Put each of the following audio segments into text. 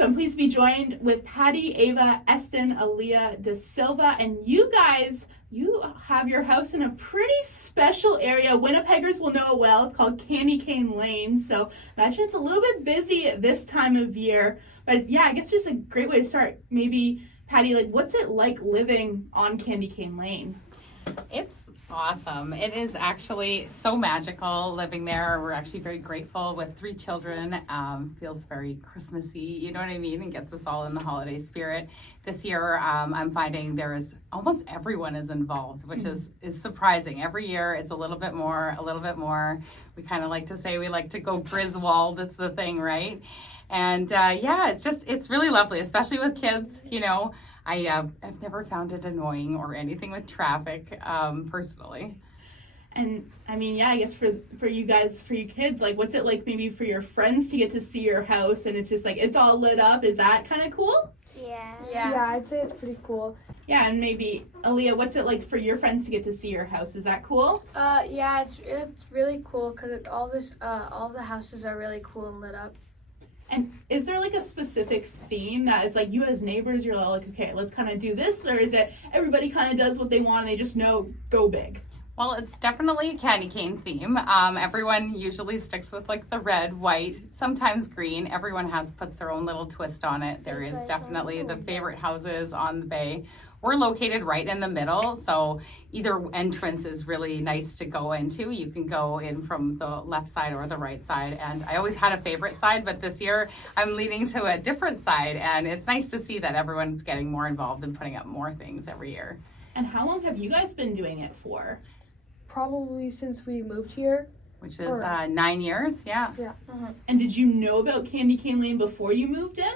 So I'm pleased to be joined with Patty, Ava, Eston, Alia, DaSilva, and you guys, you have your house in a pretty special area. Winnipeggers will know it well. It's called Candy Cane Lane. So imagine it's a little bit busy at this time of year. But yeah, I guess just a great way to start. Maybe, Patty, like what's it like living on Candy Cane Lane? It's awesome. It is actually so magical living there. We're actually very grateful with 3 children. Feels very Christmassy, you know what I mean, and gets us all in the holiday spirit. This year, I'm finding there is almost everyone is involved, which is surprising. Every year, it's a little bit more. We kind of like to say we like to go Griswold. That's the thing, right? And yeah, it's really lovely, especially with kids, you know. I've never found it annoying or anything with traffic, personally. And I mean, yeah, I guess for you guys, for you kids, like what's it like maybe for your friends to get to see your house and it's just like, it's all lit up? Is that kind of cool? Yeah, I'd say it's pretty cool. Yeah, and maybe, Alia, what's it like for your friends to get to see your house? Is that cool? Yeah, it's really cool because all the houses are really cool and lit up. And is there like a specific theme that it's like you as neighbors, you're like, okay, let's kind of do this? Or is it everybody kind of does what they want and they just know, go big? Well, it's definitely a candy cane theme. Everyone usually sticks with like the red, white, sometimes green. Everyone puts their own little twist on it. There is definitely the favorite houses on the bay. We're located right in the middle, so either entrance is really nice to go into. You can go in from the left side or the right side, and I always had a favorite side, but this year I'm leaning to a different side, and it's nice to see that everyone's getting more involved and putting up more things every year. And how long have you guys been doing it for? Probably since we moved here. Which is 9 years, yeah. Yeah. And did you know about Candy Cane Lane before you moved in?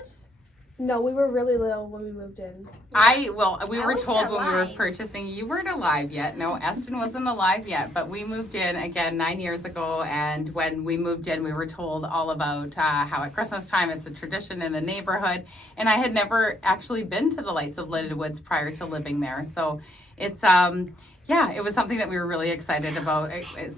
No, we were really little when we moved in. We were told when we were purchasing, you weren't alive yet. No, Eston wasn't alive yet, but we moved in again 9 years ago, and when we moved in, we were told all about how at Christmas time it's a tradition in the neighborhood, and I had never actually been to the Lights of Lidded Woods prior to living there, so it's yeah, it was something that we were really excited about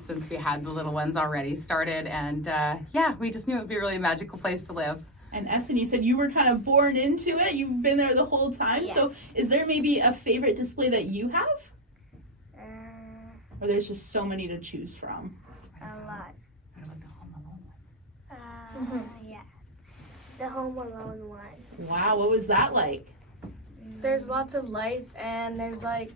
since we had the little ones already started, and yeah, we just knew it would be really a magical place to live. And Eston, you said you were kind of born into it. You've been there the whole time. Yeah. So is there maybe a favorite display that you have? Or there's just so many to choose from? A lot. Yeah. The Home Alone one. Wow, what was that like? There's lots of lights and there's like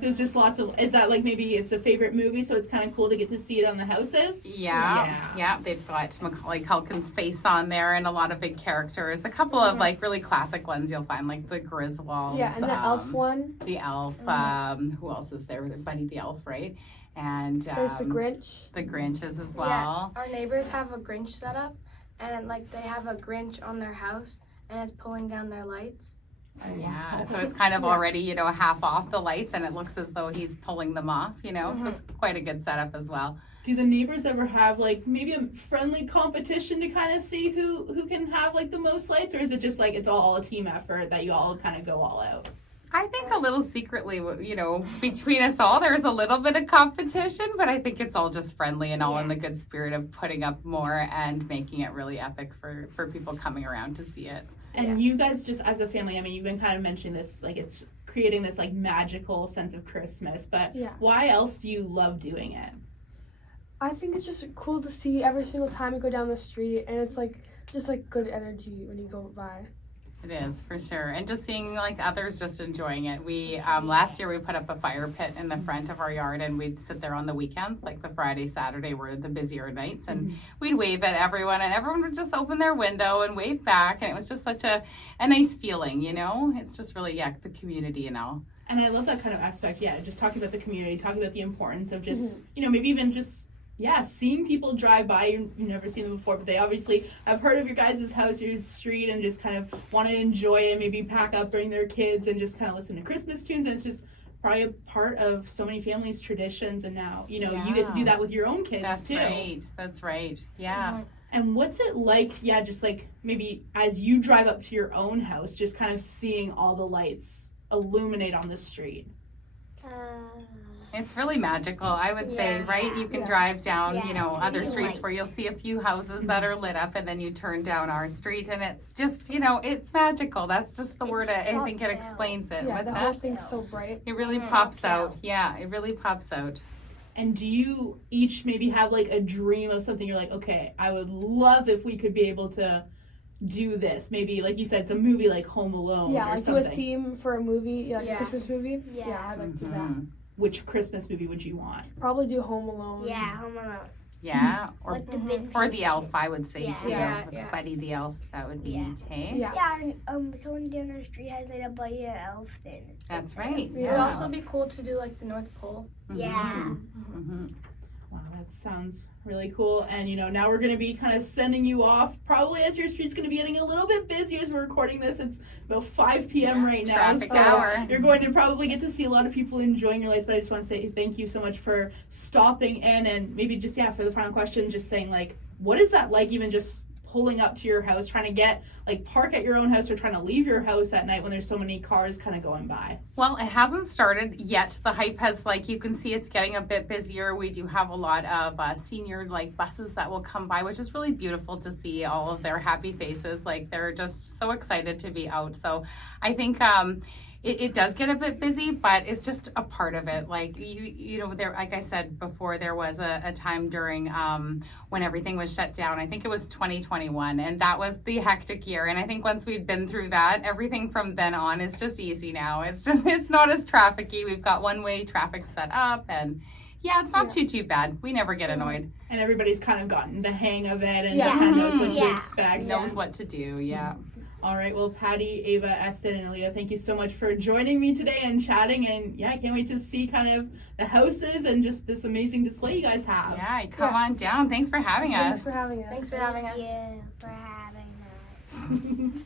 there's just lots of, is that like maybe it's a favorite movie, so it's kind of cool to get to see it on the houses? Yeah, they've got Macaulay Culkin's face on there and a lot of big characters. A couple of like really classic ones you'll find, like the Griswolds. Yeah, and the Elf one. The Elf. Who else is there? Buddy the Elf, right? And there's the Grinch. The Grinches as well. Yeah, our neighbors have a Grinch set up, and like they have a Grinch on their house, and it's pulling down their lights. Yeah, so it's kind of already, you know, half off the lights, and it looks as though he's pulling them off, you know, so it's quite a good setup as well. Do the neighbors ever have like maybe a friendly competition to kind of see who can have like the most lights, or is it just like it's all a team effort that you all kind of go all out? I think a little secretly, you know, between us all, there's a little bit of competition, but I think it's all just friendly and all in the good spirit of putting up more and making it really epic for people coming around to see it. And you guys just as a family, I mean, you've been kind of mentioning this, like it's creating this like magical sense of Christmas, but why else do you love doing it? I think it's just cool to see every single time you go down the street, and it's like just like good energy when you go by. It is, for sure. And just seeing like others just enjoying it. We last year we put up a fire pit in the front of our yard, and we'd sit there on the weekends, like the Friday, Saturday were the busier nights, and we'd wave at everyone, and everyone would just open their window and wave back, and it was just such a nice feeling, you know? It's just really, the community, you know? And I love that kind of aspect, just talking about the community, talking about the importance of just, you know, maybe even just seeing people drive by, you've never seen them before, but they obviously have heard of your guys' house, your street, and just kind of want to enjoy it, maybe pack up, bring their kids, and just kind of listen to Christmas tunes, and it's just probably a part of so many families' traditions, and now, you know, you get to do that with your own kids, too. That's right, yeah. And what's it like, just like maybe as you drive up to your own house, just kind of seeing all the lights illuminate on the street? It's really magical, I would say, Yeah. right? You can Yeah. drive down, Yeah, you know, it's other really streets light. where you'll see a few houses that are lit up, and then you turn down our street, and it's just, you know, it's magical. That's just the word. I think it pops out. explains it. Yeah, What's the whole that? thing's so bright. It really Mhm. pops Pops out. out. Yeah, it really pops out. And do you each maybe have like a dream of something you're like, okay, I would love if we could be able to do this? Maybe like you said, it's a movie like Home Alone Yeah, or like do a something. theme for a movie, like Yeah. a Christmas movie. Yeah. I'd like to do that. Mhm. Which Christmas movie would you want? Probably do Home Alone. Yeah, Home Alone. Yeah, or Like the big or the picture. elf, I would say Yeah. too. Yeah, With yeah. Buddy the elf, that would be Yeah. neat, hey? Yeah. Yeah, someone down our street has like a buddy and elf thing. That's right. Yeah. It would also be cool to do like the North Pole. Yeah. hmm Wow, that sounds really cool. And you know, now we're gonna be kind of sending you off. Probably as your street's gonna be getting a little bit busy as we're recording this. It's about 5 p.m. right now, Traffic so hour. you're going to probably get to see a lot of people enjoying your lights. But I just want to say thank you so much for stopping in, and maybe just for the final question, just saying like, what is that like? Even just pulling up to your house, trying to get like park at your own house, or trying to leave your house at night when there's so many cars kind of going by. Well, it hasn't started yet. The hype has, like, you can see it's getting a bit busier. We do have a lot of senior, like, buses that will come by, which is really beautiful to see all of their happy faces. Like, they're just so excited to be out. So I think it does get a bit busy, but it's just a part of it. Like, you know, there, like I said before, there was a time during when everything was shut down. I think it was 2021, and that was the hectic year. And I think once we'd been through that, everything from then on is just easy now. It's not as trafficy. We've got one-way traffic set up, and yeah, it's not too bad. We never get annoyed. And everybody's kind of gotten the hang of it and Yeah. just kind of knows what to Yeah. expect. Knows what to do, yeah. All right, well, Patty, Ava, Eston, and Alia, thank you so much for joining me today and chatting. And yeah, I can't wait to see kind of the houses and just this amazing display you guys have. Yeah, come on down. Thanks for having us. Thanks for having us. Thanks for having us. Thank you for having us.